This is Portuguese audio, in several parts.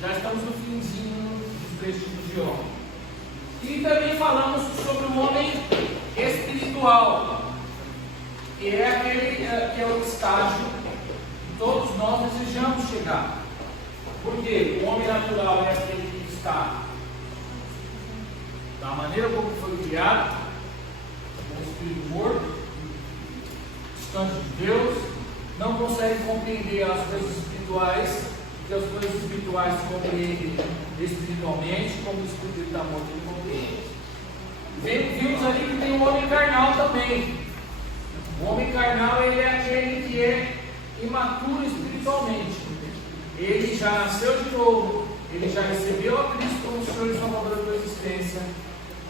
Já estamos no finzinho dos 3 tipos de homem. E também falamos sobre o homem espiritual, que é aquele que é o estágio que todos nós desejamos chegar. Porque o homem natural é aquele que está da maneira como foi criado, com o espírito morto, distante de Deus, não consegue compreender as coisas espirituais, porque as coisas espirituais se compreendem espiritualmente, como o espírito da morte ele compreende. Vimos ali que tem um homem carnal também. O homem carnal ele é aquele que é imaturo espiritualmente. Ele já nasceu de novo, ele já recebeu a Cristo como Senhor e Salvador da existência.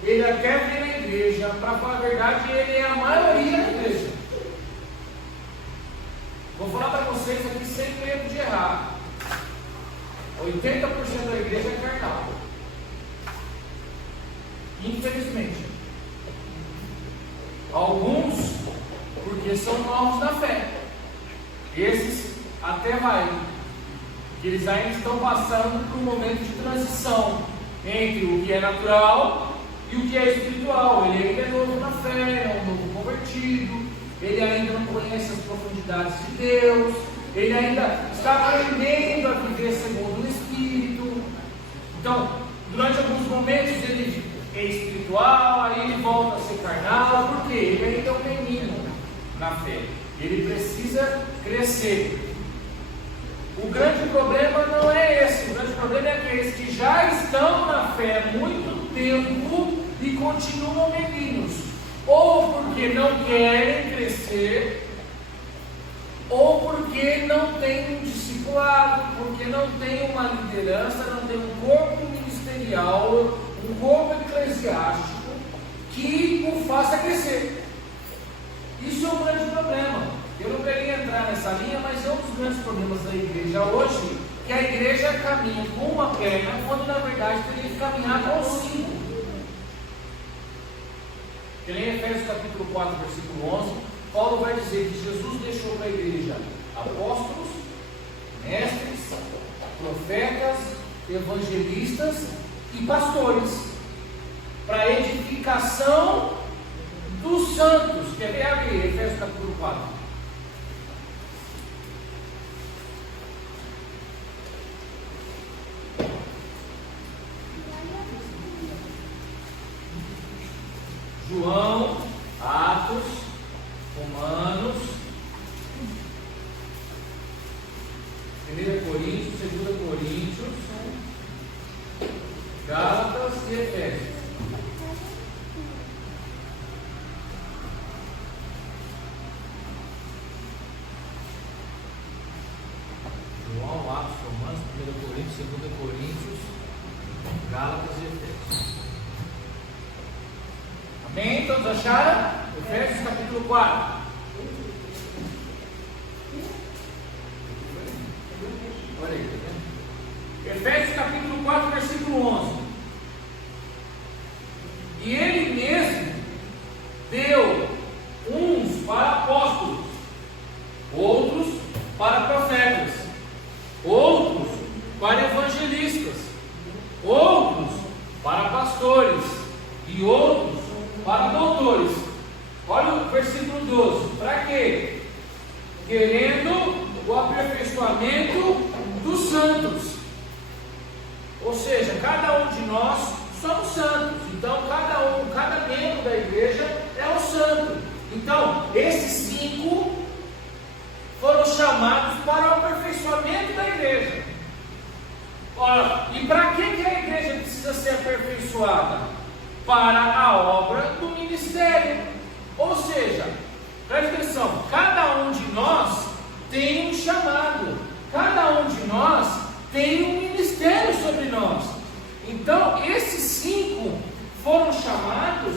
Ele até vem na igreja, para falar a verdade, ele é a maioria da igreja. Vou falar para vocês aqui sem medo de errar. 80% da igreja é carnal. Infelizmente. Alguns, porque são novos na fé. Esses até vai. Que eles ainda estão passando por um momento de transição entre o que é natural e o que é espiritual. Ele ainda é novo na fé, é um novo convertido. Ele ainda não conhece as profundidades de Deus. Ele ainda está aprendendo a viver segundo o Espírito. Então, durante alguns momentos ele é espiritual, aí ele volta a ser carnal, porque ele ainda é um menino na fé. Ele precisa crescer. O grande problema não é esse. O grande problema é aqueles que já estão na fé há muito tempo e continuam meninos. Ou porque não querem crescer, ou porque não tem um discipulado, porque não tem uma liderança, não tem um corpo ministerial, um corpo eclesiástico que o faça crescer. Isso é um grande problema. Eu não queria entrar nessa linha, mas é um dos grandes problemas da igreja hoje, que a igreja caminha com uma perna, quando na verdade teria que caminhar com 5. Que nem Efésios capítulo 4, versículo 11, Paulo vai dizer que Jesus deixou para a igreja apóstolos, mestres, profetas, evangelistas e pastores, para a edificação dos santos. Quer ver ali, Efésios capítulo 4? João, Atos, Romanos, 1 Coríntios, 2 Coríntios, Gálatas e Efésios. João, Atos, Romanos, 1 Coríntios, 2 Coríntios, Gálatas e Efésios. Amém? Todos acharam? Efésios capítulo 4. Olha aí, tá vendo? Efésios capítulo 4, versículo 11. E ele mesmo deu uns para apóstolos, outros para profetas, outros para evangelistas, outros para pastores e outros para doutores. Olha o versículo 12. Para quê? Querendo o aperfeiçoamento dos santos. Ou seja, cada um de nós somos santos. Então, cada membro da igreja é um santo. Então, esses 5 foram chamados para o aperfeiçoamento da igreja. Ora, e para que a igreja precisa ser aperfeiçoada? Para a obra do ministério. Ou seja, preste atenção, cada um de nós tem um chamado, cada um de nós tem um ministério sobre nós. Então, esses 5 foram chamados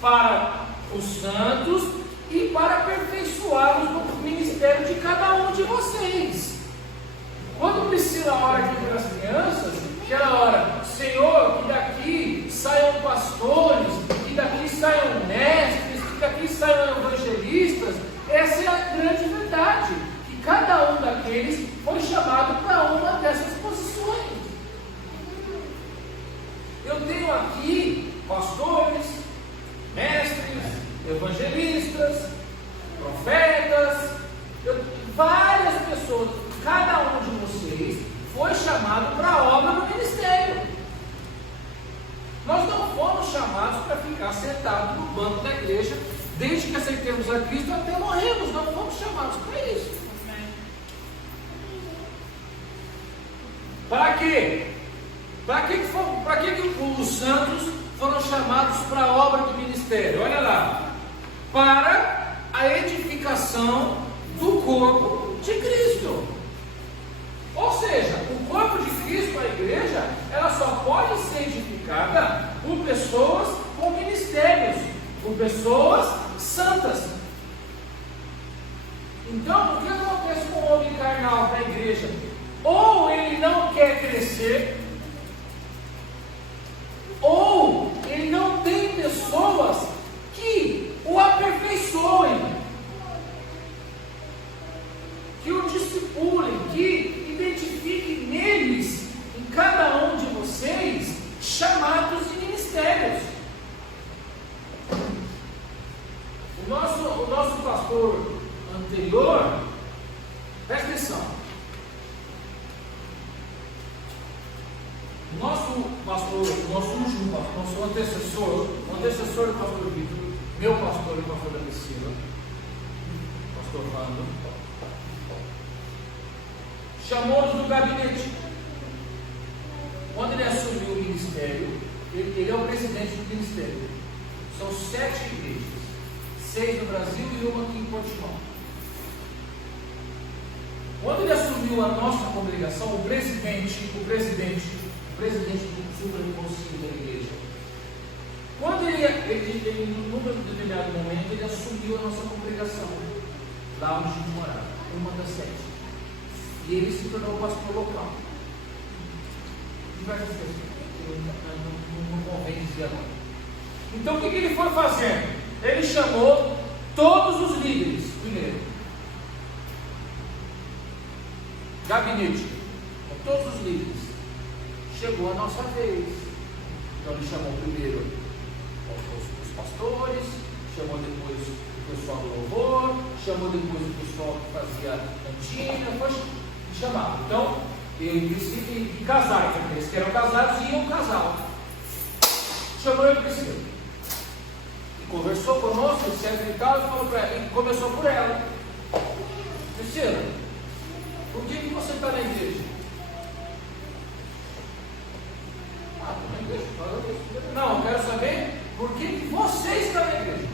para os santos e para aperfeiçoá-los no ministério de cada um de vocês. Quando Priscila ora aqui pelas crianças, que ela ora, Senhor, que daqui saiam pastores, que daqui saiam mestres, que daqui saiam evangelistas, essa é a grande verdade, que cada um daqueles vocês foi chamado para uma dessas posições. Eu tenho aqui pastores, mestres, evangelistas, profetas, várias pessoas. Cada um de vocês foi chamado para a obra do ministério. Nós não fomos chamados para ficar sentados no banco da igreja desde que aceitemos a Cristo até morrermos. Não fomos chamados para isso. Para quê? Para que os santos foram chamados para a obra do ministério? Olha lá. Para a edificação do corpo de Cristo. Ou seja, o corpo de Cristo, a igreja, ela só pode ser edificada por pessoas com ministérios, por pessoas santas. Então, o que acontece com o homem carnal da igreja? Ou ele não quer crescer, ou ele não tem pessoas que o aperfeiçoem, que o discipulem, que identifiquem neles, em cada um de vocês, chamados e ministérios. O nosso pastor anterior, presta atenção. O nosso último pastor, nosso antecessor, o antecessor do pastor Vitor, meu pastor e o pastor da Priscila, pastor Fando, chamou-nos do gabinete. Quando ele assumiu o ministério, ele é o presidente do ministério. São 7 igrejas, 6 no Brasil e uma aqui em Portugal. Quando ele assumiu a nossa congregação, o presidente do Supremo Conselho da igreja, quando ele num determinado momento, ele assumiu a nossa congregação, lá onde a gente morava, uma das 7. E ele se tornou o pastor local. Diversas coisas, não convém dizer agora. Então o que ele foi fazendo? Ele chamou todos os líderes, primeiro, gabinete, com todos os líderes. Chegou a nossa vez. Então ele chamou primeiro os pastores, chamou depois o pessoal do louvor, chamou depois o pessoal que fazia cantina, foi chamado. Então, ele disse que casais, aqueles que eram casados iam um casal. Chamou ele Priscila. E conversou conosco, etc e tal, e falou para ela, e começou por ela. Priscila, por que você está na igreja? Na igreja? Não, eu quero saber por que você está na igreja.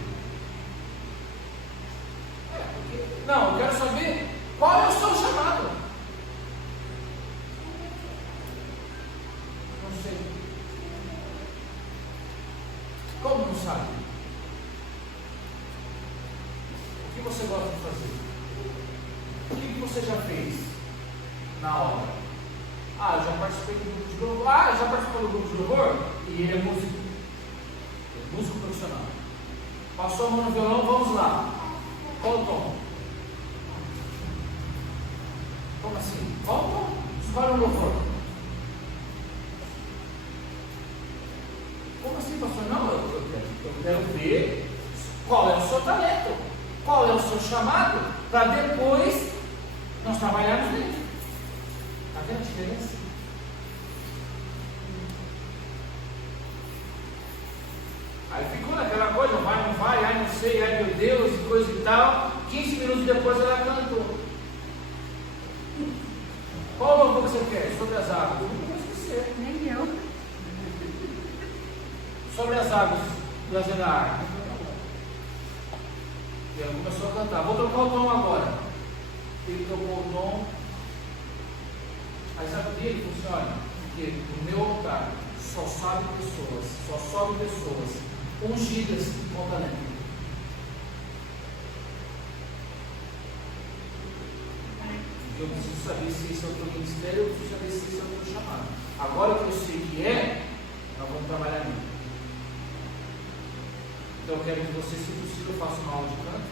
Não, eu quero saber qual é o seu chamado. Não sei. Como não sabe? O que você gosta de fazer? O que você já fez na obra? Ah, eu já participei do grupo de louvor. Ah, já participou do grupo de louvor? E ele é músico. É músico profissional. Passou a mão no violão, vamos lá. Qual o tom? Como assim? Qual o tom? Escolhe o louvor. Como assim, pastor? Não, eu quero ver qual é o seu talento, qual é o seu chamado, para depois nós trabalharmos nele. Está vendo a diferença? Aí ficou naquela coisa, vai, não vai, ai não sei, ai meu Deus, e coisa e tal. 15 minutos depois ela cantou. Qual o louvor que você quer? Sobre as águas. Eu não vou esquecer. Nem eu. Sobre as águas do Azenar. E ela começou a cantar. Vou trocar o tom agora. Ele trocou o tom. Aí sabe o que ele funciona? Porque no meu altar só sobe pessoas ungidas com talento. Eu preciso saber se esse é o teu ministério, eu preciso saber se esse é o teu chamado. Agora que eu sei que é, nós vamos trabalhar nele. Então eu quero que você, se possível, faça uma aula de canto.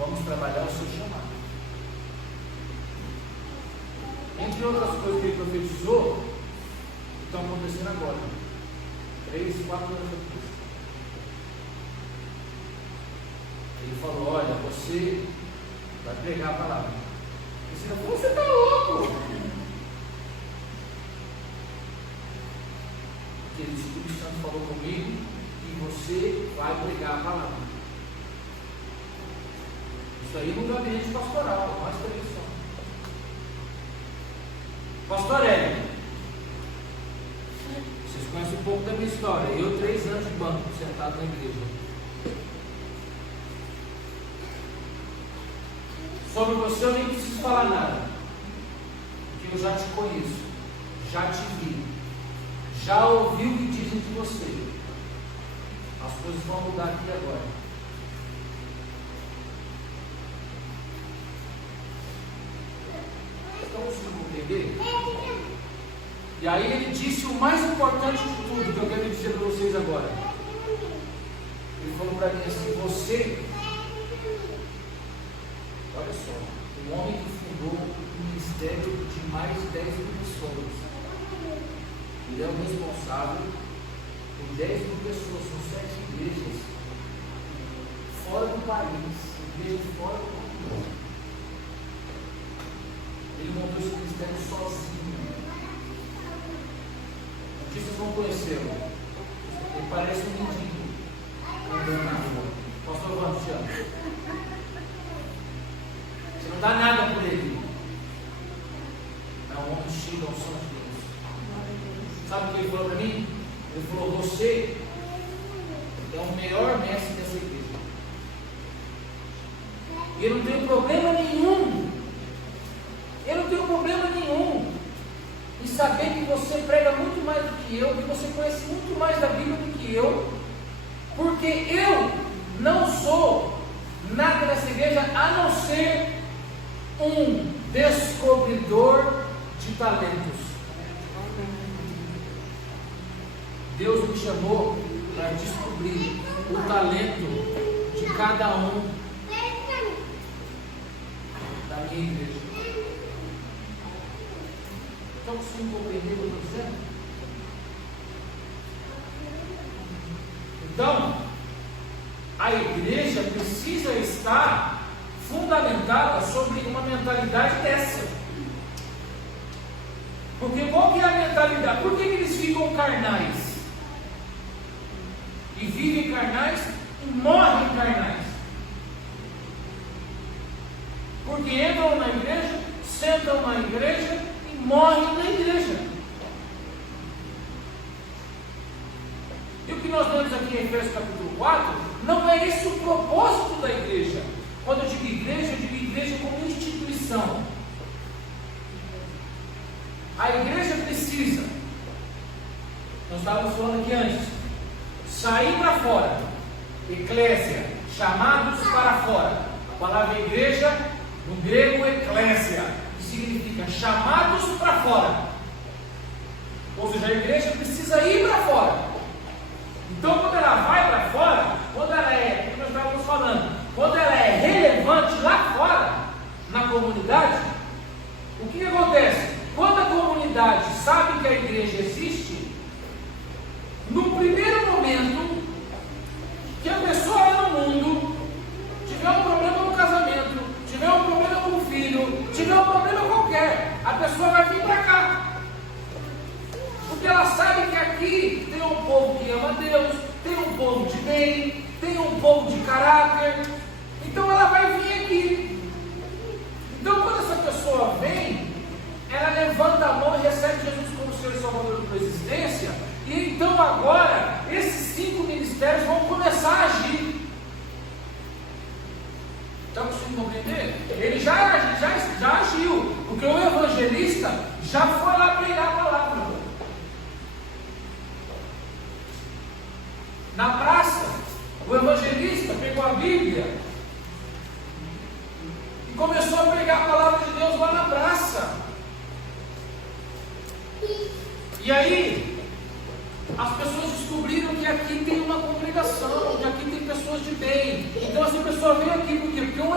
vamos trabalhar o seu chamado. Entre outras coisas que ele profetizou, estão acontecendo agora. 3, 4 anos depois. Ele falou: olha, você vai pregar a palavra. Você está louco! Porque o Espírito Santo falou comigo e você vai pregar a palavra. Isso aí no gabinete pastoral, mais pregação. Pastor Hélio, vocês conhecem um pouco da minha história. Eu 3 anos de banco sentado na igreja. Sobre você eu nem preciso falar nada, porque eu já te conheço, já te vi, já ouvi o que dizem de você. As coisas vão mudar aqui agora. Estão conseguindo compreender? E aí ele disse o mais importante de tudo que eu quero dizer para vocês agora. Ele falou para mim assim: você, olha só, um homem que fundou um ministério de mais de 10 mil pessoas. Ele é o responsável por 10 mil pessoas, são 7 igrejas fora do país, igrejas fora do país. Ele montou esse ministério sozinho. Um dia vocês vão conhecê-lo. Ele parece um mendigo andando na rua. Pastor Vamos, te amo. Você não dá nada por ele. É um homem cheio da unção de Deus. Sabe o que ele falou para mim? Ele falou: você é o melhor mestre dessa igreja. E eu não tenho problema nenhum. Eu não tenho problema nenhum em saber que você prega muito mais do que eu, que você conhece muito mais da Bíblia do que eu, porque eu não sou nada nessa igreja a não ser um descobridor de talentos. Deus me chamou para descobrir o talento de cada um da minha igreja. Estão conseguindo compreender o que eu estou dizendo? Então, a igreja precisa estar fundamentada sobre uma mentalidade dessa. Porque qual que é a mentalidade? Por que eles ficam carnais? E vivem carnais e morrem carnais? Porque entram na igreja, sentam na igreja e morrem na igreja. E o que nós vemos aqui em Efésios capítulo 4, não é esse o propósito da igreja. Quando eu digo igreja como instituição. A igreja precisa, nós estávamos falando aqui antes, sair para fora. Eclésia, chamados para fora. A palavra igreja, no grego, eclésia, que significa chamados para fora. Ou seja, a igreja precisa ir para fora. Então, quando ela vai para fora, quando ela é, como nós estávamos falando, quando ela é relevante lá fora, na comunidade, o que acontece? Quando a comunidade sabe que a igreja existe, no primeiro momento que a pessoa lá no mundo tiver um problema no casamento, tiver um problema com o filho, tiver um problema qualquer, a pessoa vai vir para cá. Porque ela sabe que aqui tem um povo que ama Deus, tem um povo de bem, tem um povo de caráter. Então ela vai vir aqui. Então quando essa pessoa vem, ela levanta a mão e recebe Jesus como Senhor e Salvador da sua existência. E então agora, esses 5 ministérios vão começar a agir. Está conseguindo compreender? Ele já agiu, porque o evangelista já foi lá pregar a palavra. Na praça, o evangelista pegou a Bíblia e começou a pregar a palavra de Deus lá na praça. E aí, as pessoas descobriram que aqui tem uma congregação, que aqui tem pessoas de bem. Então essa pessoa veio aqui porque um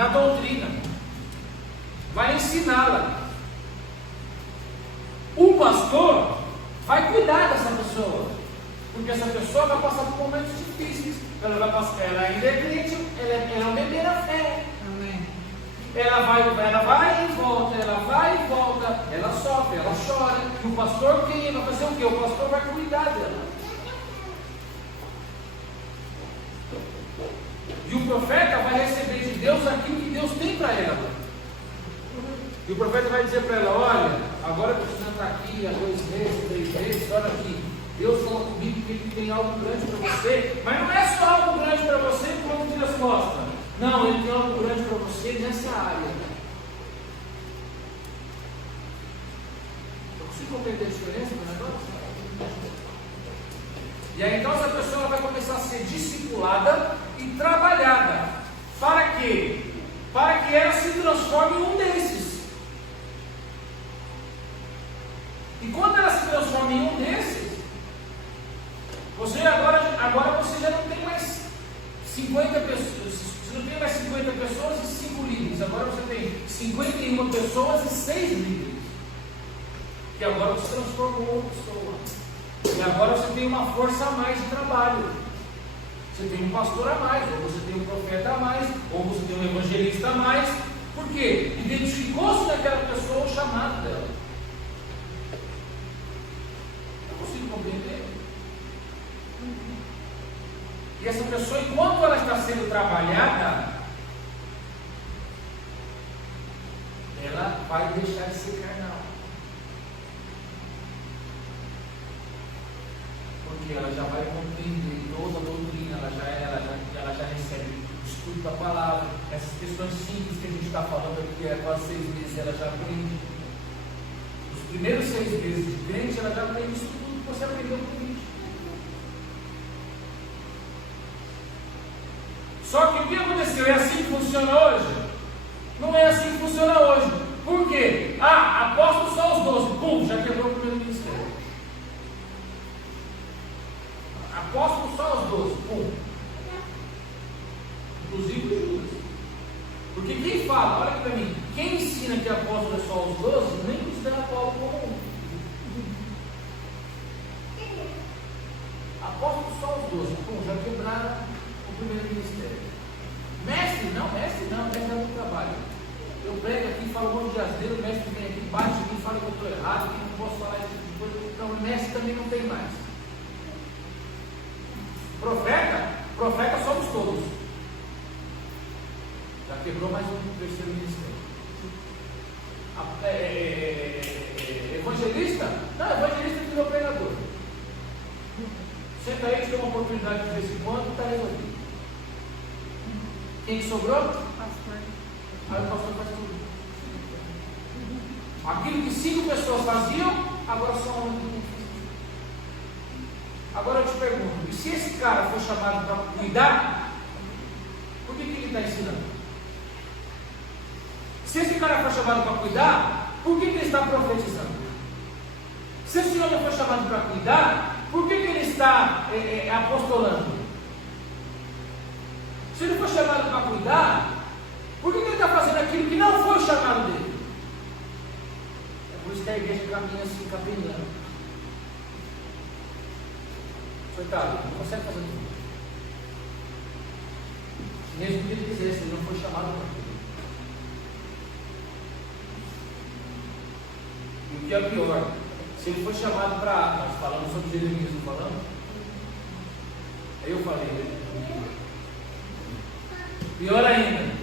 na doutrina, vai ensiná-la. O pastor vai cuidar dessa pessoa, porque essa pessoa vai passar por momentos difíceis. Ela ainda é crente, ela é um bebê na fé. Amém. Ela vai e volta, ela sofre, ela chora. E o pastor vai fazer o quê? O pastor vai cuidar dela. E o profeta vai receber de Deus aquilo que Deus tem para ela. E o profeta vai dizer para ela: olha, agora que você está aqui há 2 meses, 3 meses, olha aqui, Deus falou comigo que Ele tem algo grande para você, mas não é só algo grande para você quando tira as costas. Não, Ele tem algo grande para você nessa área. Eu consigo compreender a diferença do negócio? E aí então essa pessoa vai começar a ser discipulada e trabalhada. Para quê? Para que ela se transforme em um desses. E quando ela se transforma em um desses, você agora você já não tem mais 50 pessoas. Você não tem mais 50 pessoas e 5 líderes. Agora você tem 51 pessoas e 6 líderes. E agora você transformou uma pessoa. E agora você tem uma força a mais de trabalho. Você tem um pastor a mais, ou você tem um profeta a mais, ou você tem um evangelista a mais. Por quê? Identificou-se naquela pessoa o chamado dela. Eu consigo compreender? E essa pessoa, enquanto ela está sendo trabalhada, ela vai deixar de ser carnal. Porque ela já vai compreender toda a doutrina, ela já recebe o estudo da palavra, essas questões simples que a gente está falando aqui, quase 6 meses, ela já aprende. Os primeiros 6 meses de crente, ela já aprende isso tudo que você aprendeu com Cristo. Só que o que aconteceu? É assim que funciona hoje? Não é assim que funciona hoje. Por quê? Apóstolo só os 12. Pum, já quebrou o primeiro ministério. Apóstolo só os 12. Pum. Inclusive o Judas. Porque quem fala, olha aqui para mim, quem ensina que apóstolo é só os 12, nem considera Paulo como um. Apóstolo só os 12. Pum, já quebraram o primeiro ministério. Mestre não é muito trabalho. Eu prego aqui, falo um monte de asneira, o mestre vem aqui, bate em mim, fala que eu estou errado, que não posso falar esse tipo de coisa. Então, o mestre também não tem mais. Profeta somos todos. Já quebrou mais um terceiro ministério. Evangelista? Não, evangelista virou pregador. Senta aí, tem uma oportunidade de vez em quando, está resolvido. Quem sobrou? Pastor. Aí o pastor faz tudo. Aquilo que 5 pessoas faziam, agora só um. Agora eu te pergunto, e se esse cara foi chamado para cuidar, por que ele está ensinando? Se esse cara foi chamado para cuidar, por que ele está profetizando? Se esse homem foi chamado para cuidar, por que ele está apostolando? Se ele foi chamado para cuidar, por que ele está fazendo aquilo que não foi o chamado dele? É por isso que a igreja caminha assim, caminhando. Coitado, não consegue fazer tudo. Mesmo que ele quisesse, ele não foi chamado para aquilo. E o que é pior, se ele foi chamado para. Nós falamos sobre Jeremias, não falamos? Aí eu falei, né? Pior ainda,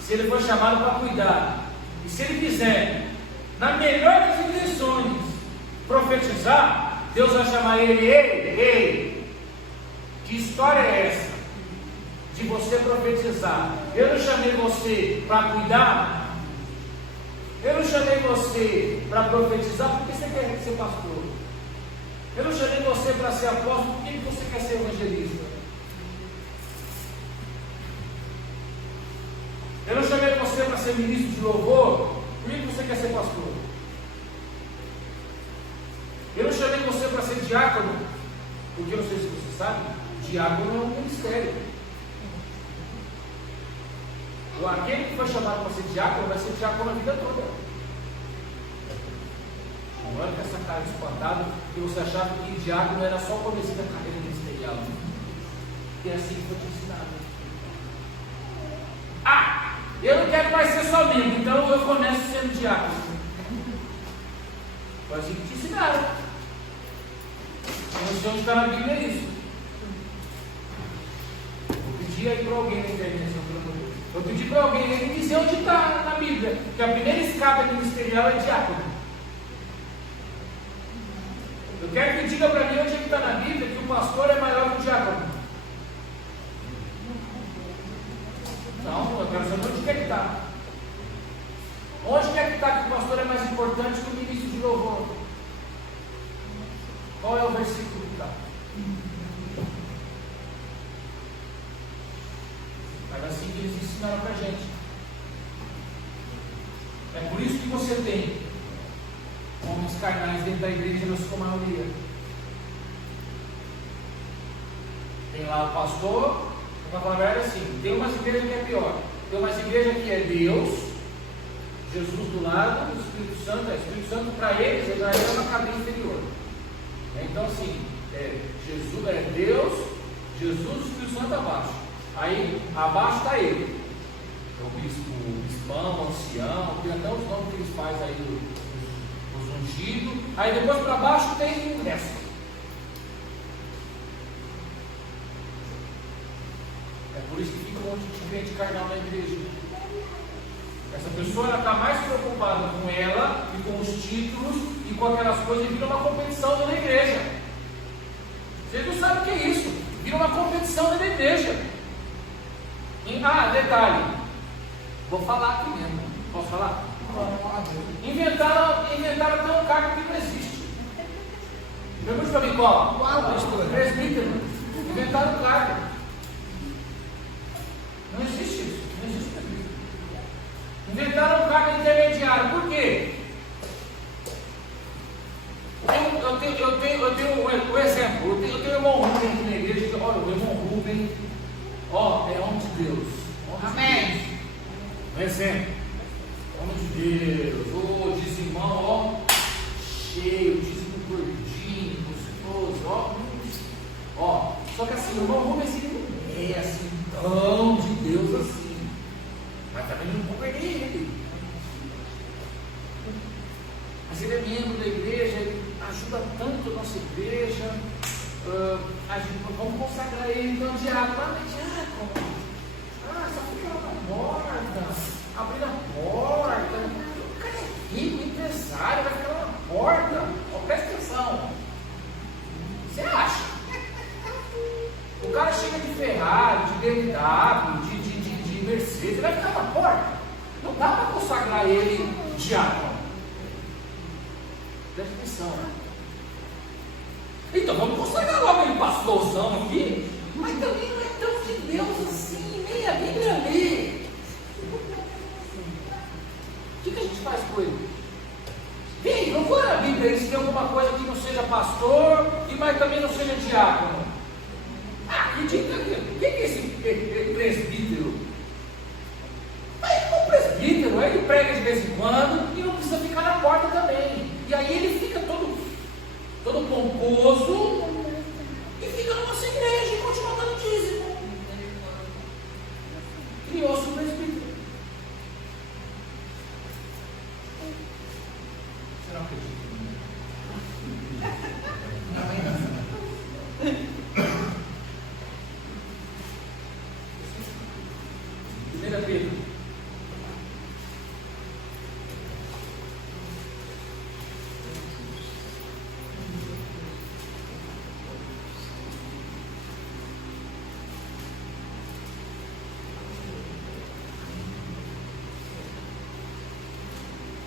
se ele foi chamado para cuidar, e se ele quiser, na melhor das intenções, profetizar, Deus vai chamar ele: ei, que história é essa de você profetizar? Eu não chamei você para cuidar, eu não chamei você para profetizar porque você quer ser pastor, eu não chamei você para ser apóstolo porque você quer ser evangelista, eu não chamei você para ser ministro de louvor porque você quer ser pastor, eu não chamei você para ser diácono, porque eu não sei se você sabe, diácono é um ministério. Aquele que foi chamado para ser diácono vai ser diácono a vida toda. Não olha com essa cara de espantado que você achava que diácono era só o começo da carreira ministerial. E é assim que foi te ensinado. Eu não quero mais ser só membro, então eu começo sendo diácono. Foi assim que te ensinaram. Eu não sei onde está na Bíblia isso. Eu pedi aí para alguém na internet, eu pedi para alguém me dizer onde está na Bíblia que a primeira escada ministerial é diácono. Eu quero que diga para mim onde é que está na Bíblia que o pastor é maior que o diácono. Não, eu quero saber onde é que está. Onde é que está que o pastor é mais importante que o ministro de louvor? Qual é o versículo que está? Mas assim que eles ensinaram para a gente. É por isso que você tem homens carnais dentro da igreja na sua maioria. Tem lá o pastor, uma palavra assim, tem umas igrejas que é pior. Tem umas igrejas que é Deus, Jesus do lado, o Espírito Santo para eles já é uma cadeia inferior. Então assim, Jesus é Deus, Jesus e o Espírito Santo abaixo. Aí abaixo está ele. O bispo, o bispão, o ancião, tem até os nomes que eles fazem aí, os ungidos. Aí depois para baixo tem o resto. É por isso que fica um monte de crente carnal na igreja. Essa pessoa está mais preocupada com ela e com os títulos e com aquelas coisas e vira uma competição dentro da igreja. Vocês não sabem o que é isso. Vira uma competição dentro da igreja. Detalhe. Vou falar aqui mesmo. Posso falar? Inventaram até um cargo que não existe. Pergunte para mim qual? Presbítero. Inventaram um cargo. Não existe isso. Não existe presbítero. Inventaram um cargo intermediário. Por quê? Eu tenho um exemplo. Eu tenho o irmão Rubem aqui na igreja. Olha, o irmão Rubem, é homem de Deus. Amém. Um exemplo. Homem de Deus. Dizimão, cheio, dízimo gordinho, gostoso, Só que assim, o irmão Rubem não é assim, tão de Deus assim. Mas também não vou perder ele. Mas ele é membro da igreja, ele ajuda tanto a nossa igreja. Vamos consagrar ele então diácono. Só fica lá na porta, abrindo a porta. O cara é rico, empresário, vai ficar lá na porta. Presta atenção. Você acha? O cara chega de Ferrari, de BMW, de Mercedes, ele vai ficar na porta. Não dá para consagrar ele diácono. Presta atenção. Então vamos consagrar logo ele pastorzão aqui. Mas também não é tão de Deus assim, nem a Bíblia lê. O que a gente faz com ele? Vem, procura a Bíblia aí se tem alguma coisa que não seja pastor, mas também não seja diácono. Acredita que o que é esse presbítero? Mas o presbítero, ele prega de vez em quando e não precisa ficar na porta também. E aí ele fica todo pomposo e fica na nossa igreja e continua dando dízimo. Criou-se o presbítero. Você não acredita? Não, ainda. Primeira Pedro.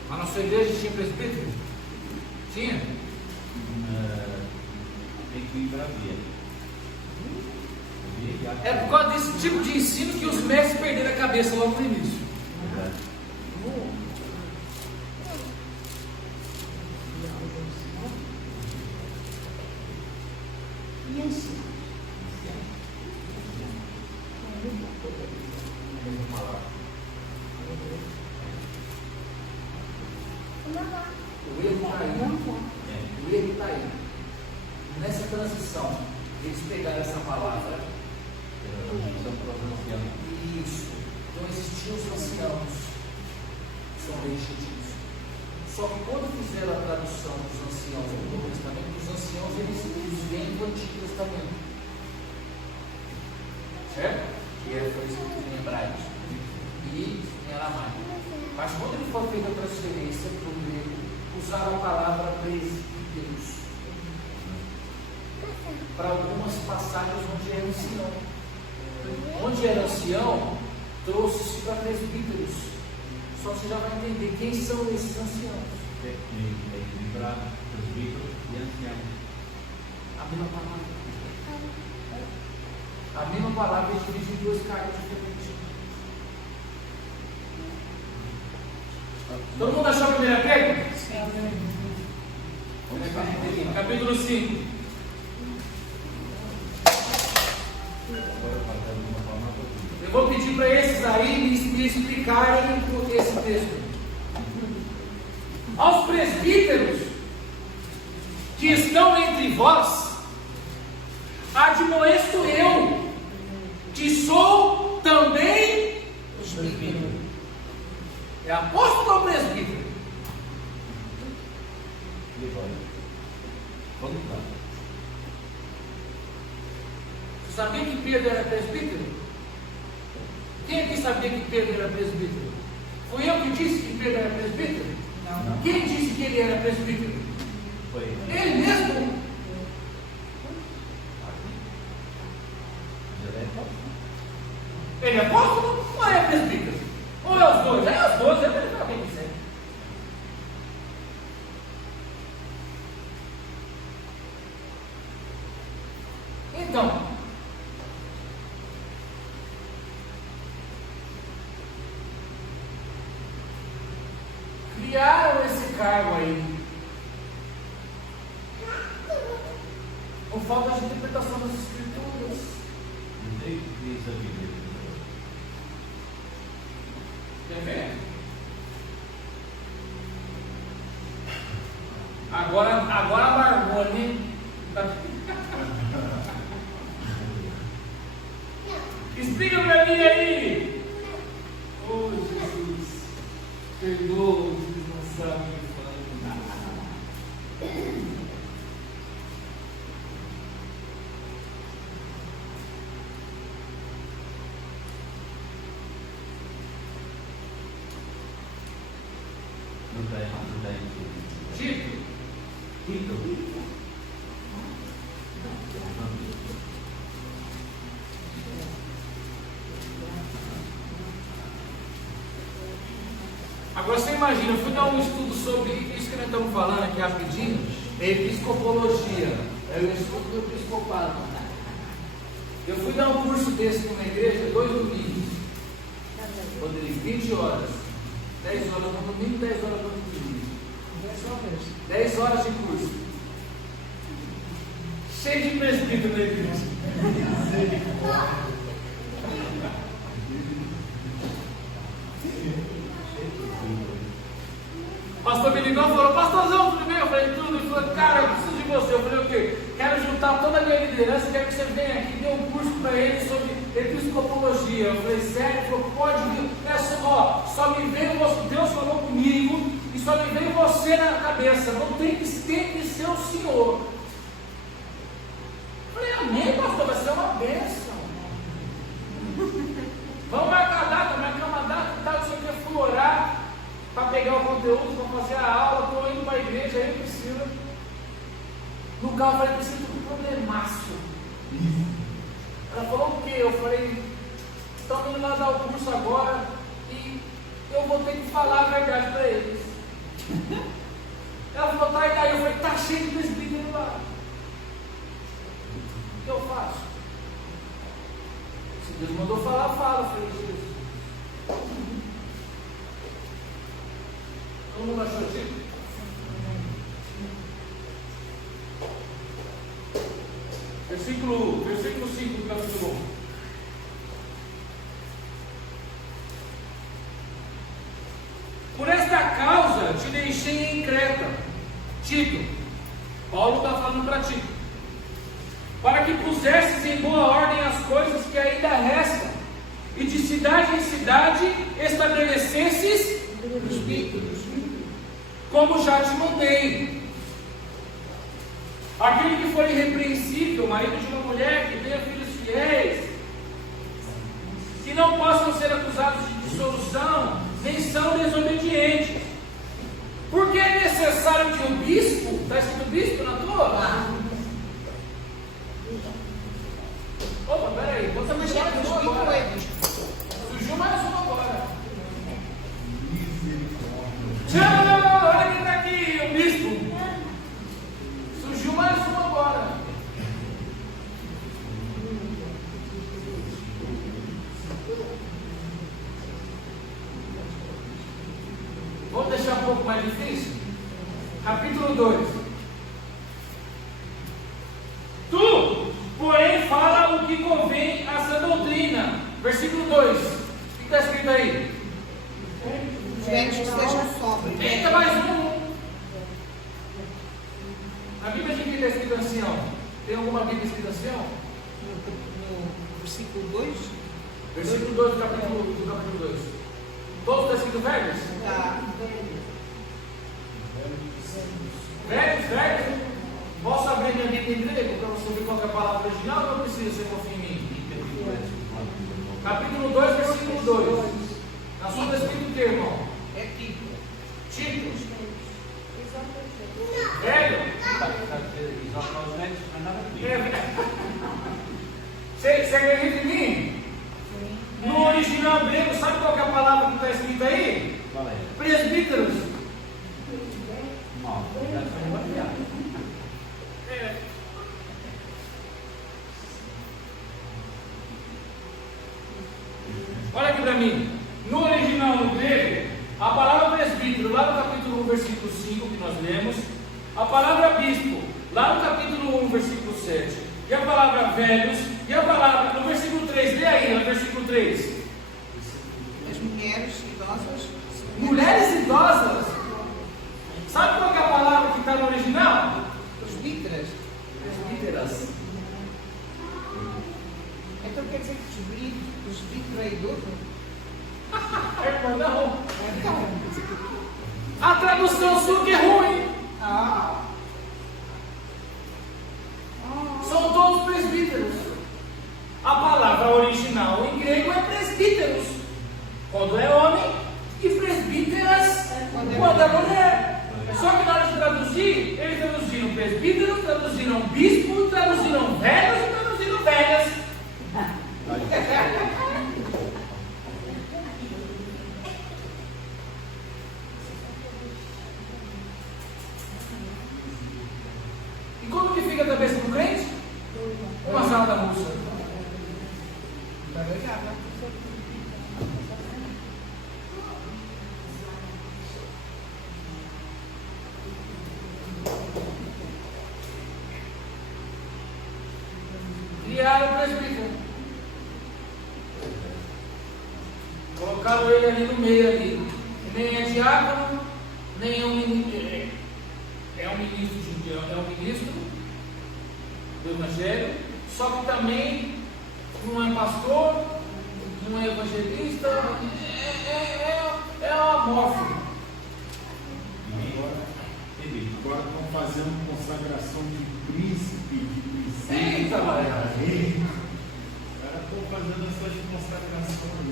A nossa igreja tinha presbítero? Tinha? Tem que ir para ver. É por causa desse tipo de ensino que os mestres perderam a cabeça logo no início. O erro está aí. O erro está aí. Nessa transição, eles pegaram essa palavra. Isso. Então existiam os anciãos. São bem disso. Só que quando fizeram a tradução dos anciãos do Novo Testamento, os anciãos eles vêm do Antigo Testamento. Certo? Que foi escrito em hebraico e em aramaico. Mas quando ele foi feita a transferência para o grego, usaram a palavra presbíteros para algumas passagens onde era ancião. Onde era ancião, trouxe-se para presbíteros. Só que você já vai entender quem são esses anciãos. Presbítero e ancião. A mesma palavra. A mesma palavra é dividida em dois cargos diferentes. Todo mundo achou a primeira Pedro? Capítulo 5. Eu vou pedir para esses aí me explicarem esse texto. Aos presbíteros que estão entre vós, admoesto eu, que sou também presbítero. É apóstolo ou presbítero? Você sabia que Pedro era presbítero? Quem aqui sabia que Pedro era presbítero? Fui eu que disse que Pedro era presbítero? Não. Quem disse que ele era presbítero? Foi ele mesmo. Ele é apóstolo ou é presbítero? Ou é os dois? É os dois, ele está bem dizendo. Então, criaram esse cargo aí por falta de interpretação das Escrituras. Não sei o que isso aqui. Agora a Margone explica para mim aí. Oh Jesus, perdoa os que não sabem o que falam. Agora você imagina, eu fui dar um estudo sobre isso que nós estamos falando aqui rapidinho, é episcopologia, é o estudo do episcopado. Eu fui dar um curso desse numa igreja, 2 domingos, Rodrigo, 20 horas, 10 horas no domingo, 10 horas no domingo, 10 horas de curso, cheio de presbítero na igreja. Pastor me ligou e falou: pastorzão, tudo bem? Eu falei: tudo. Ele falou: cara, eu preciso de você. Eu falei: o quê? Quero juntar toda a minha liderança, quero que você venha aqui e dê um curso para eles sobre episcopologia. Eu falei: sério? Ele falou: pode vir. Só me veio você, Deus falou comigo e só me veio você na cabeça. Não tem que ser o Senhor. Eu falei: amém, pastor, vai ser uma bênção. Vamos marcar a data, marcar uma data e tal, não sei o que, fui orar para pegar o conteúdo, para fazer a aula, estou indo para a igreja, aí Priscila. No carro eu falei: Priscila, um problemaço. Ela falou: o quê? Eu falei: estão indo lá dar o curso agora e eu vou ter que falar a verdade para eles. Ela falou: tá, e daí? Eu falei: tá cheio de presbítero lá. O que eu faço? Se Deus mandou falar, fala. Eu falei: Jesus. Todo mundo achou assim? Versículo 5 do capítulo 1. Por esta causa te deixei existem em Creta. Tito, Paulo está falando para Tito, para que pusesses em boa ordem as coisas que ainda restam, e de cidade em cidade estabelecesses os títulos, como já te mandei. Aquele que for irrepreensível, marido de uma mulher que tenha filhos fiéis, que não possam ser acusados de dissolução, nem são desobedientes. Porque é necessário que o bispo, está escrito bispo na tua? Opa, peraí, você me chama de novo agora. Surgiu mais uma agora. Tchau, olha quem está aqui, o bispo. Surgiu mais uma agora. Vamos deixar um pouco mais difícil? Capítulo 2. Tu, porém, fala o que convém a essa doutrina. Versículo 2. O que está escrito aí? Gente, que sejam sóbrios. Eita, mais um. A Bíblia aqui está escrito assim, ó. Tem alguma Bíblia escrita assim, ó? No versículo 2? Versículo 2 do capítulo 2. Todos está escrito velhos? Tá. Velhos? Posso abrir minha Bíblia em grego para você ver qual é a palavra original ou não precisa, você confia em mim? Capítulo 2, versículo 2. Na sua está escrito o que, irmão? É Tito. Tito. Velho? Você acredita em mim? No original grego, sabe qual que é a palavra que está escrita aí? Qual é? Presbíteros. Não, já foi variado. Olha aqui para mim. No original no grego, a palavra presbítero, lá no capítulo 1, versículo 5, que nós lemos, a palavra bispo, lá no capítulo 1, versículo 7, e a palavra velhos, e a palavra, no versículo 3, lê aí, no versículo 3. As mulheres idosas. Mulheres idosas. Sabe qual que é a palavra que está no original? Presbíteras. Presbíteras. Então quer dizer que presbítero é idoso? Não. Então. A tradução sua que é ruim. Ah. São todos presbíteros. A palavra original em grego é presbíteros, quando é homem, e presbíteras quando é mulher. Só que na hora de traduzir, eles traduziram presbíteros, traduziram bispo, traduziram velhos e traduziram velhas. E como que fica a cabeça do crente? Uma salada russa. Criaram o presbítero. Colocaram ele ali no meio ali. Nem é diácono, nem é um ministro. É um ministro do Evangelho, só que também não é pastor, não é evangelista, é amorfo. Agora estão fazendo consagração de príncipe, de princesa. Eita, Maria! Estão fazendo essas consagrações.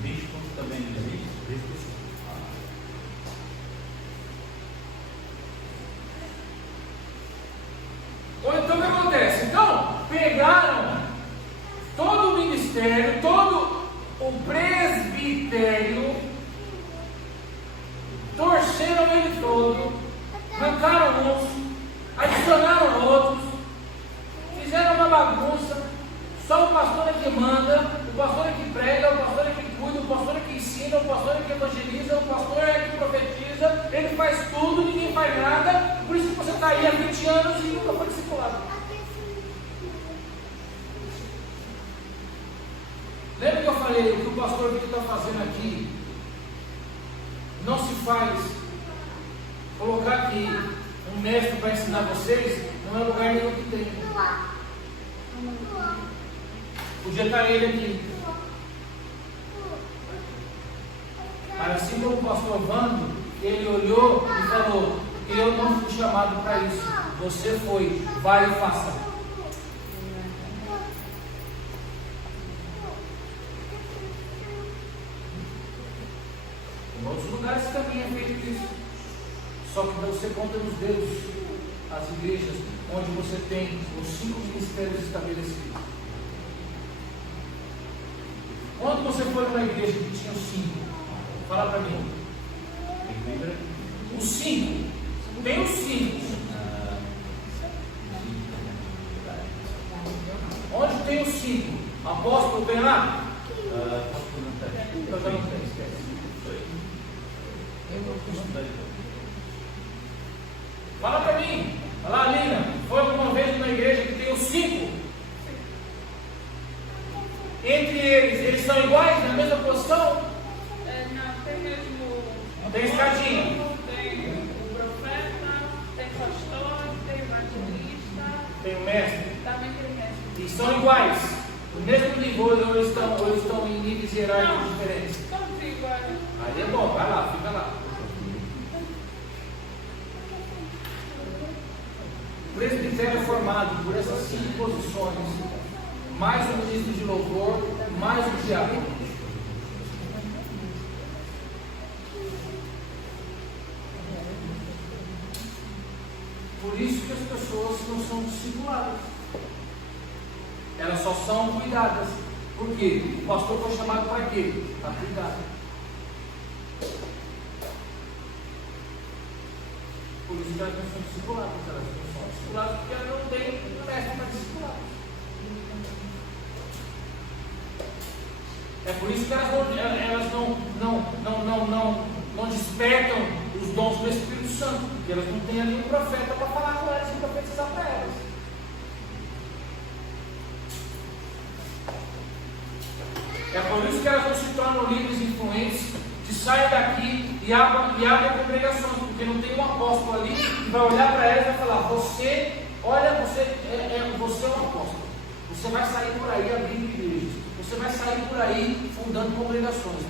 Bispo também não existe? Ou então o que acontece? Então, pegaram todo o ministério, todo o presbitério, torceram ele todo, arrancaram uns, adicionaram outros, fizeram uma bagunça. Só o pastor é que manda, o pastor é que prega, o pastor é que cuida, o pastor é que ensina, o pastor é que evangeliza, o pastor é que profetiza. Ele faz tudo, ninguém faz nada. Por isso que você está aí há 20 anos e nunca foi discipulado. Lembra que eu falei o que o pastor Vitor está fazendo aqui? não se faz. Colocar aqui um mestre para ensinar vocês, não é lugar nenhum que tem. Podia estar ele aqui. Mas assim como o pastor Vando, ele olhou e falou: eu não fui chamado para isso. Você foi, vai e faça. Em outros lugares também é feito isso. Só que você conta nos dedos as igrejas onde você tem os 5 ministérios estabelecidos. Quando você foi numa igreja que tinha os 5? Fala para mim. Os 5. Tem os 5. Onde tem os 5? Apóstolo tem lá? Eu já não tenho, esquece. Fala para mim. Olha lá, Lina. Foi uma vez numa igreja que tem os 5. Entre eles são iguais, na mesma posição? Não, tem mesmo. Tem escadinha. Tem o profeta, tem o pastor, tem o evangelista. Tem o mestre. Também tem o mestre. E são iguais. No mesmo nível ou eles estão em níveis hierárquicos diferentes? São iguais. Aí é bom, vai lá, fica lá. O presbitério é formado por essas 5 posições, mais o ministro de louvor, mais o diácono. Por isso que as pessoas não são discipuladas. Elas só são cuidadas. Por quê? O pastor foi chamado para quê? Para cuidar. Por isso que elas não são discipuladas. Elas não são discipuladas porque elas não têm mestre para discipular. É por isso que elas não despertam os dons do Espírito Santo, porque elas não têm ali um profeta para falar com elas e profetizar para elas. É por isso que elas não se tornam líderes influentes, que saem daqui e abrem congregações, porque não tem um apóstolo ali que vai olhar para elas e vai falar: você é um apóstolo, você vai sair por aí abrindo igrejas, você vai sair por aí fundando congregações.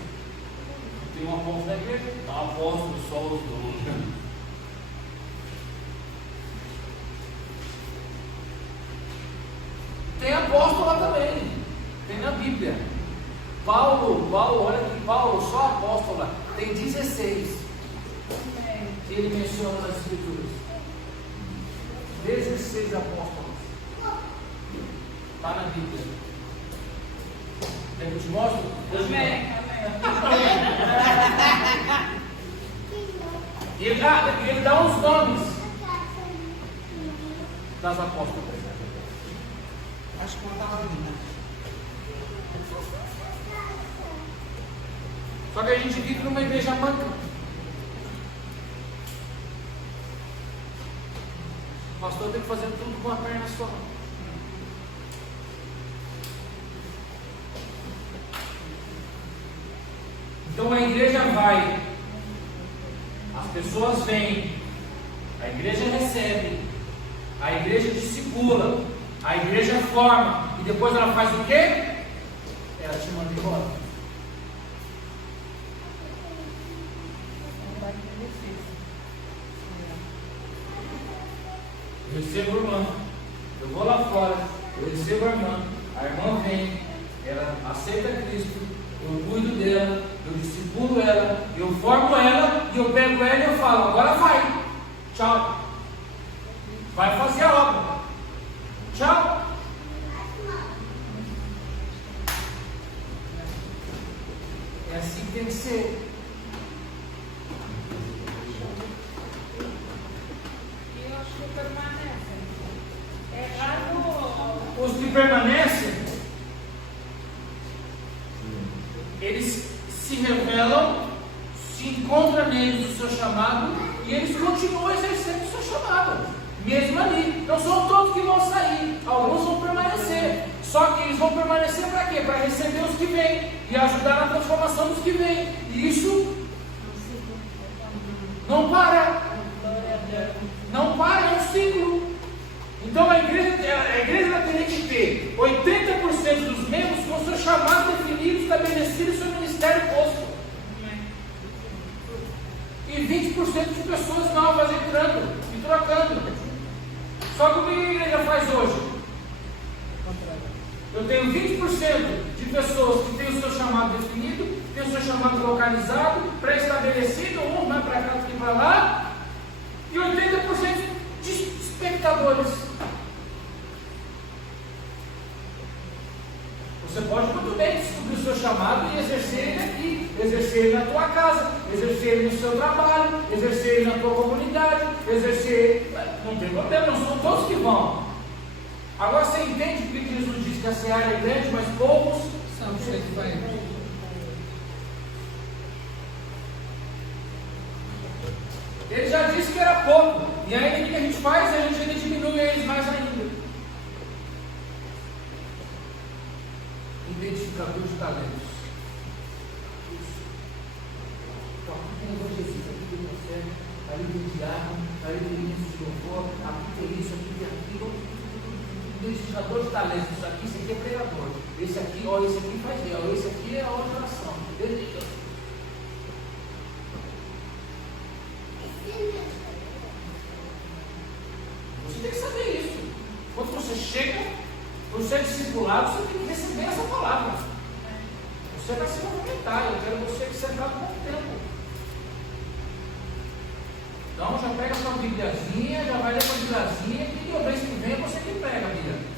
Tem um apóstolo na igreja? Não, apóstolo só os 12. Tem apóstolo lá também, tem na Bíblia. Paulo, olha que Paulo, só apóstolo lá, tem 16 que ele menciona nas Escrituras. 16 apóstolos. Está na Bíblia. Quer que eu te mostre? Amém. E ele dá uns nomes das apóstolas. Acho que ela estava linda. Só que a gente vive numa igreja manca. O pastor tem que fazer tudo com a perna só. Então a igreja vai, as pessoas vêm, a igreja recebe, a igreja discipula, a igreja forma, e depois ela faz o quê? Ela te manda embora. Eu recebo a irmã, eu vou lá fora, eu recebo a irmã vem, ela aceita Cristo, eu cuido dela, eu discipulo ela, eu formo ela, e eu pego ela e eu falo: agora vai, tchau, vai fazer a obra, tchau. É assim que tem que ser. Os que permanecem, eles se revelam, se encontram neles o seu chamado e eles continuam exercendo o seu chamado, mesmo ali. Não são todos que vão sair, alguns vão permanecer. Só que eles vão permanecer para quê? Para receber os que vêm e ajudar na transformação dos que vêm. E isso Não para. Não para, é um ciclo. Então a igreja teria que ter 80% dos membros com seu chamado definido, estabelecido e seu ministério posto. E 20% de pessoas novas entrando e trocando. Só que o que a igreja faz hoje? Eu tenho 20% de pessoas que têm o seu chamado definido, têm o seu chamado localizado, pré-estabelecido, um vai para cá, outro vai para lá, e 80% de espectadores. Você pode muito bem descobrir o seu chamado e exercer ele aqui, exercer ele na tua casa, exercer ele no seu trabalho, exercer ele na tua comunidade, exercer. Não tem problema, não são todos que vão. Agora você entende porque Jesus diz que a seara é grande, mas poucos São os que vai. Ele já disse que era pouco, e aí o que a gente faz? A gente ainda diminui eles mais ainda. Identificador de talentos. Então, aqui tem evangelista, aqui tem profeta, ali tem diácono, ali tem ministro de louvor, aqui tem isso, aqui tem aquilo. Identificador de talentos, isso aqui é pregador. Esse aqui, ó, esse aqui faz bem, ó, esse aqui é a oração. Você tem que saber isso. Quando você chega, por ser discipulado, você tem que receber essa palavra. Você vai se movimentar. Eu quero você que sentado com o tempo. Então já pega a sua bibliazinha, já vai ler a bibliazinha, que toda vez que vem é você que prega a Bíblia.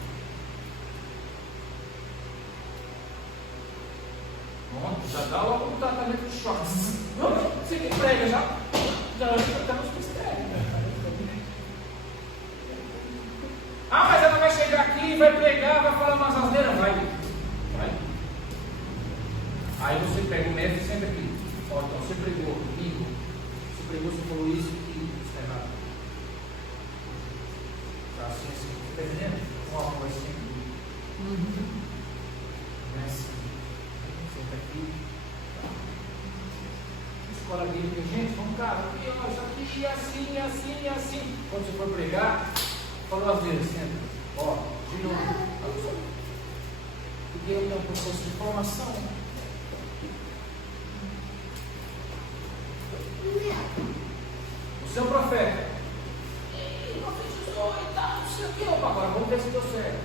Pronto, já dá logo um tratamento de choque. Você que prega, já estamos com mistério. Ah, mas ela vai chegar aqui, vai pregar, vai falar umas asneiras. Vai. Aí você pega o mestre e senta aqui. Ó, então você pregou comigo. Você pregou, você falou isso e isso está errado. Tá assim, tá entendendo? Ó, vai ser aqui. Não é assim. Senta aqui. Escola bíblica, gente, vamos cá, aqui, ó, isso aqui, assim. Quando você for pregar, falou às vezes, senta. Ó, de novo. Porque eu tenho um processo de formação. O seu profeta. Ei, profetizou e tal, não sei o que. Opa, agora vamos ver se deu certo.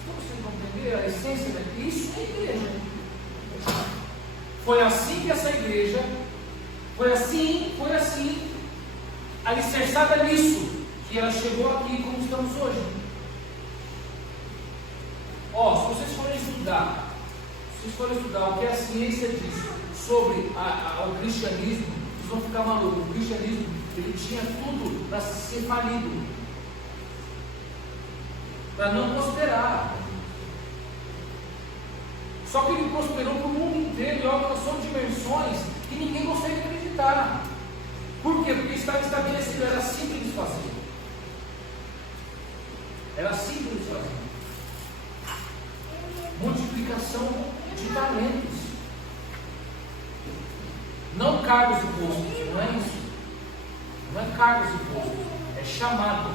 Se você compreender a essência daqui, isso é igreja. Foi assim que essa igreja, foi assim, alicerçada nisso, que ela chegou aqui como estamos hoje. Ó, se vocês forem estudar o que a ciência diz sobre o cristianismo, vocês vão ficar malucos. O cristianismo, ele tinha tudo para ser falido, para não prosperar. Só que ele prosperou para o mundo inteiro e alcançou dimensões que ninguém consegue acreditar. Por quê? Porque estava estabelecido, era simples de fazer. Era simples de fazer. Multiplicação de talentos. Não cargos e postos, não é isso. Não é cargos e postos, é chamado.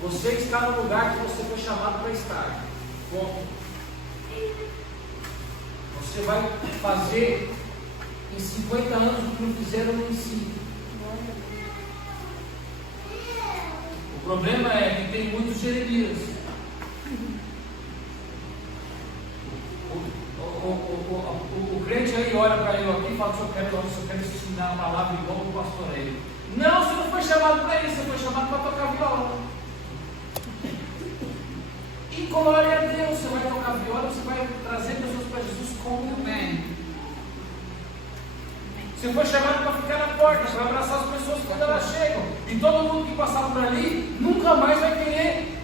Você está no lugar que você foi chamado para estar. Ponto. Você vai fazer em 50 anos o que não fizeram no ensino. O problema é que tem muitos Jeremias. O crente aí olha para ele aqui e fala: se eu quero ensinar uma palavra igual o pastor ele. Não, você não foi chamado para isso, você foi chamado para tocar viola. E glória a Deus, você vai tocar viola, você vai trazer pessoas para Jesus como bem. Você foi chamado para ficar na porta, para abraçar as pessoas quando elas chegam. E todo mundo que passar por ali nunca mais vai querer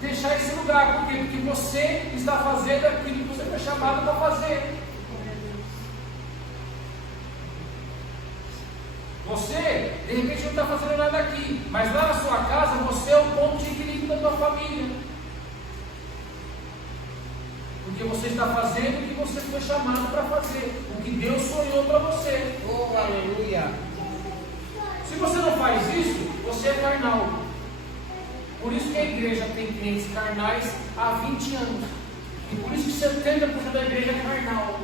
deixar esse lugar. Por quê? Porque você está fazendo aquilo que você foi chamado para fazer. Você, de repente, não está fazendo nada aqui, mas lá na sua casa, você é o ponto de equilíbrio da tua família. Porque você está fazendo o que você foi chamado para fazer, o que Deus sonhou para você. Oh, aleluia. Se você não faz isso, você é carnal. Por isso que a igreja tem crentes carnais há 20 anos. E por isso que 70% da igreja é carnal.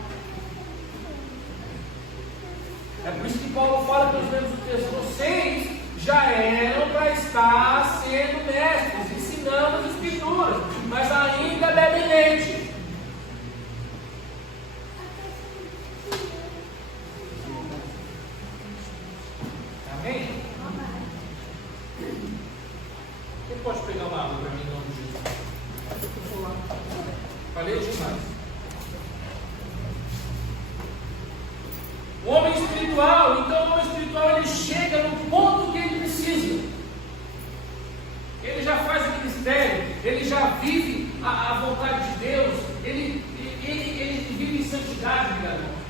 É por isso que Paulo fala para os membros do texto: vocês já eram para estar sendo mestres, ensinando as escrituras, mas ainda bebem leite. Amém? Quem pode pegar uma água para mim, em nome de Jesus? Falei demais. O homem espiritual, então o homem espiritual ele chega no ponto que ele precisa. Ele já faz o ministério, ele já vive a vontade de Deus, ele vive em santidade,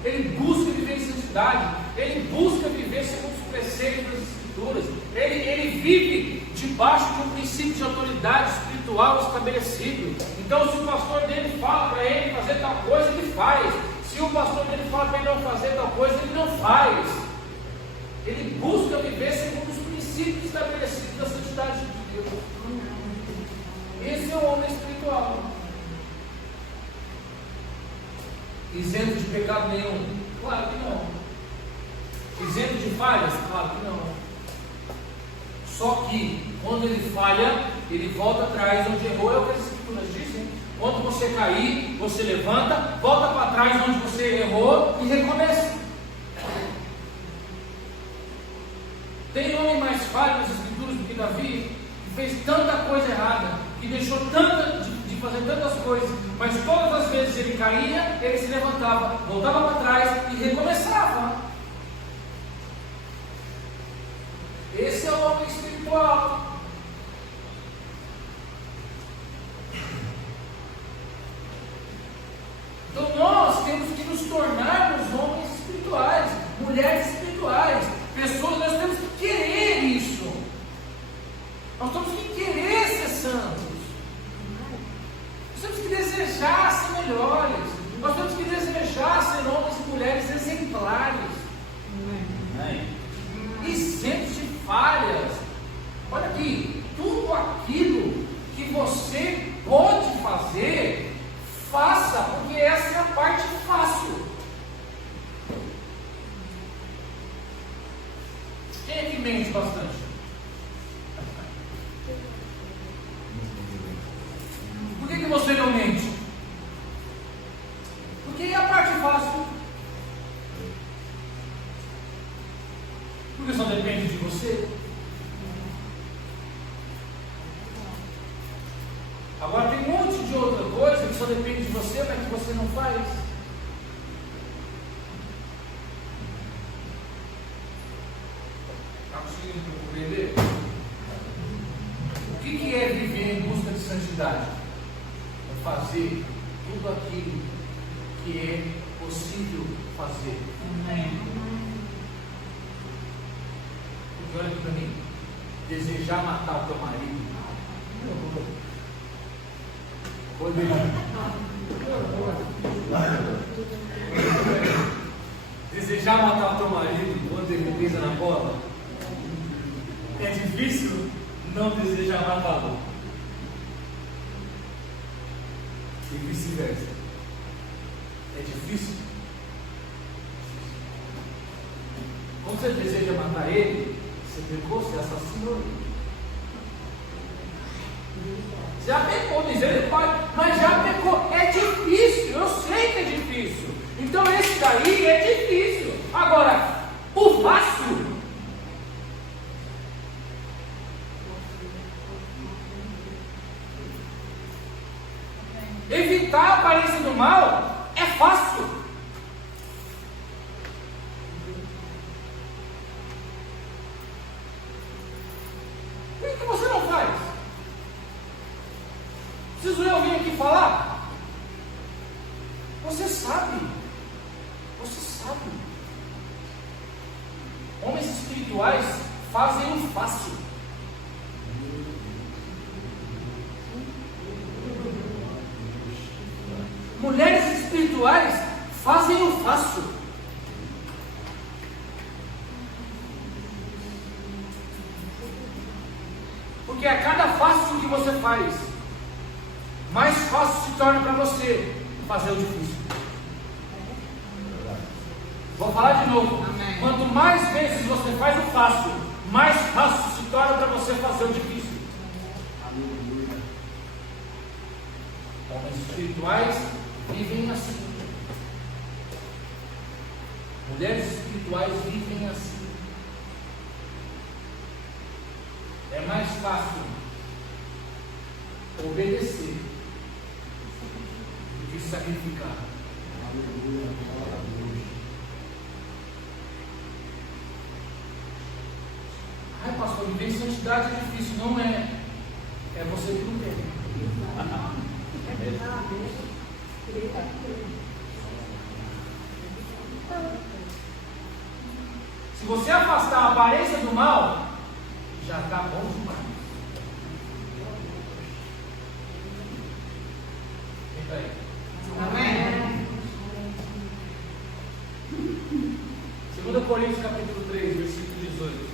ele busca viver em santidade, ele busca viver segundo os preceitos das Escrituras, ele vive debaixo de um princípio de autoridade espiritual estabelecido. Então, se o pastor dele fala para ele fazer tal coisa, ele faz. Se o pastor dele fala para ele não fazer tal coisa, ele não faz. Ele busca viver segundo os princípios estabelecidos da santidade de Deus. Esse é o homem espiritual. Isento de pecado nenhum? Claro que não. Isento de falhas? Claro que não. Só que, quando ele falha, ele volta atrás onde errou, é o que as Escrituras dizem. Quando você cair, você levanta, volta para trás onde você errou e recomeça. Tem homem mais falho nas Escrituras do que Davi, que fez tanta coisa errada, que deixou de fazer tantas coisas, mas todas as vezes ele caía, ele se levantava, voltava para trás e recomeçava. Esse é o homem espiritual. Então nós temos que nos tornarmos homens espirituais, mulheres espirituais, pessoas. Nós temos que querer isso. Nós temos que querer ser santos. Nós temos que desejar ser melhores. Nós temos que desejar ser homens e mulheres exemplares. Isentos de falhas. Olha aqui, tudo aquilo que você pode fazer, faça, porque essa é a parte fácil. Quem é que mente bastante? Por que você não mente? Porque é a parte fácil. Porque só depende de você. Agora tem um monte de outra coisa que só depende de você, mas que você não faz. Está conseguindo compreender? O que é viver em busca de santidade? É fazer tudo aquilo que é possível fazer. Porque olha aqui para mim, desejar matar o teu marido. Desejar matar o teu marido quando ele pisa na bola. É difícil não desejar matá-lo. E vice-versa. É difícil. Quando você deseja matar ele, você pecou, você assassinou ele. Já pecou, misericórdia, mas já pecou. É difícil, eu sei que é difícil. Então esse daí é difícil. Agora, o fácil. Evitar a aparência do mal é fácil. Por que você não faz? Preciso eu vir aqui falar? Você sabe. Você sabe. Homens espirituais fazem o fácil. Mulheres espirituais fazem o fácil. Porque a cada fácil que você faz, mais fácil se torna para você fazer o difícil. Vou falar de novo. Amém. Quanto mais vezes você faz o fácil, mais fácil se torna para você fazer o difícil. Homens espirituais vivem assim. Mulheres espirituais vivem assim. É mais fácil obedecer do que sacrificar. Ai, pastor, viver em santidade é difícil. Não é. É você que não quer. Se você afastar a aparência do mal, já está bom demais. Fica aí. Amém. 2 Coríntios capítulo 3, versículo 18.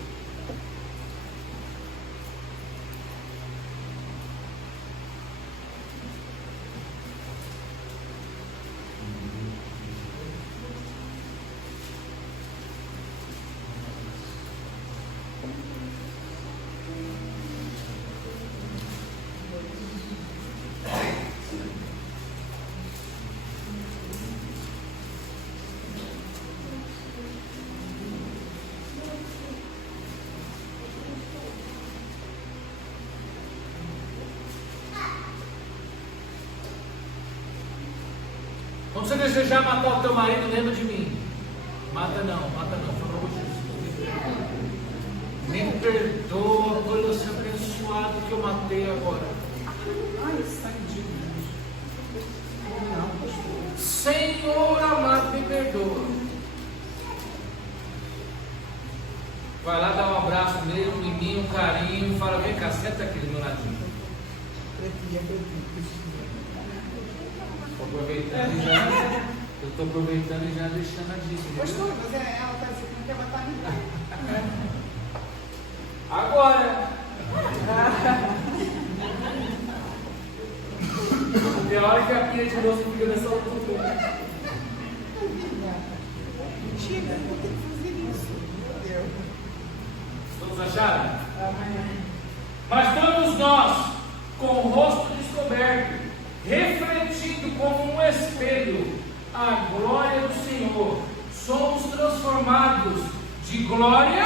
Quando você desejar matar o teu marido, lembra de mim. Mata não, por favor, Jesus. Me perdoa por esse abençoado que eu matei agora. Ai, saiu. Não, pastor. Senhor amado, me perdoa. Vai lá dar um abraço nele, um miminho, um carinho, fala, vem cá, senta aqui do meu ladinho. Eu estou aproveitando e já deixando a dica. Pastor, mas ela está dizendo que não quer matar ninguém. Agora. Tem hora que a pia de doce fica nessa altura. Mentira, não tem que fazer isso. Todos acharam? Mas todos nós, com o rosto descoberto, refletindo como um espelho a glória do Senhor, somos transformados de glória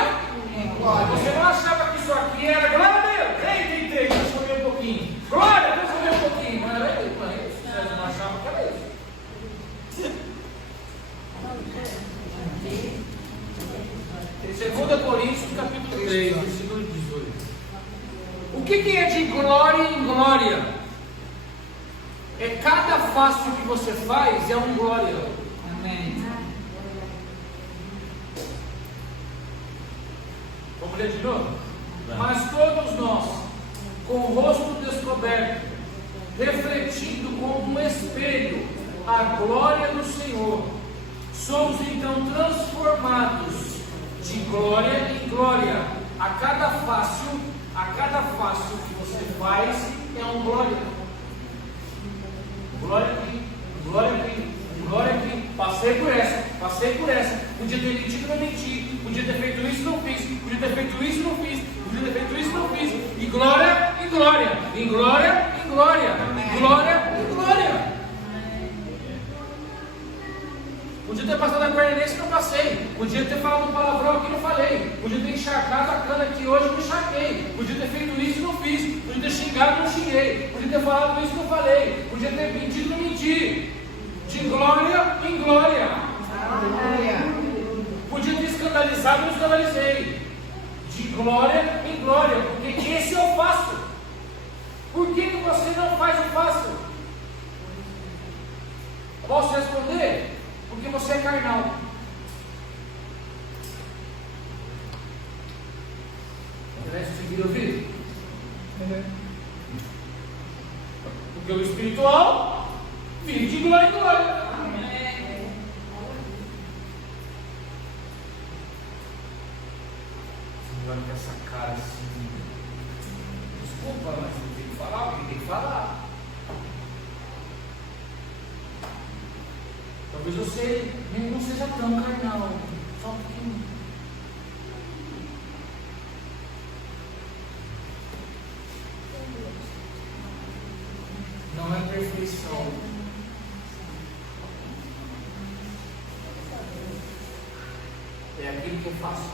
em glória. Você não achava que isso aqui era glória a Deus? Ei, deixa eu ver um pouquinho. Glória, deixa eu ver um pouquinho. Mas era isso, você não achava que era isso. Segunda Coríntios, capítulo 3, versículo 18. O que é de glória em glória? É cada fácil que você faz é um glória. Amém. Vamos ler de novo? Mas todos nós, com o rosto descoberto, refletindo como um espelho a glória do Senhor, somos então transformados de glória em glória. A cada fácil que você faz é um glória. Glória aqui, glória aqui, glória aqui. Passei por essa. Podia ter mentido, não menti. Podia ter feito isso, não fiz. Podia ter feito isso, não fiz. Podia ter feito isso, não fiz. E glória em glória, em glória, em glória, em glória, em glória. Podia ter passado a perna nesse, não passei. Podia ter falado um palavrão aqui, não falei. Podia ter encharcado a cana aqui hoje, não encharquei. Podia ter feito isso, não fiz. Podia ter xingado, não xinguei. Podia ter falado isso, não falei. Podia ter mentido, não menti. De glória em glória. Podia ter escandalizado, não escandalizei. De glória em glória. Porque esse eu faço. Por que você não faz o fácil? Posso responder? Porque você é carnal. Interessa seguir ouvir? Porque o espiritual vive de glória em glória. Você olha com essa cara assim. Desculpa, mas não tem que falar, alguém tem que falar. Talvez você não seja tão carnal, só um pouquinho. Não é perfeição. É aquilo que eu faço.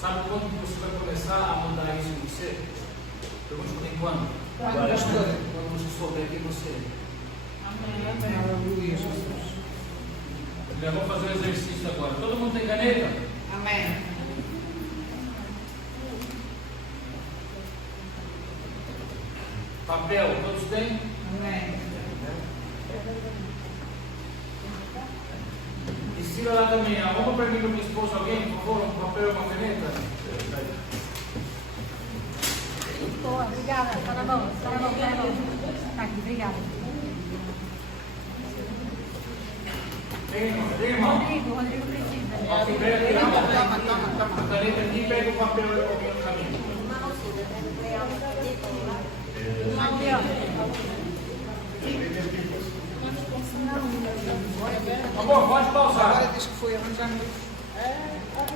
Sabe quando você vai começar a mudar isso em você? Pergunta tem quando? Quando você souber quem você é. Amém. Aleluia, Jesus. Eu vou fazer um exercício agora. Todo mundo tem caneta? Amém. Papel, todos têm? Amém. Ensina lá também. Arruma para mim no meu esposo alguém, por favor, um papel e uma caneta. Boa, obrigada. Tá na mão, tá na mão, tá na mão. Tá aqui, obrigada. Tem, irmão? Rodrigo precisa. Aqui, pega a caneta aqui e pega o papel e alguém no caminho. Aqui, ó. Amor, pode pausar. Agora diz que foi arranjar noite.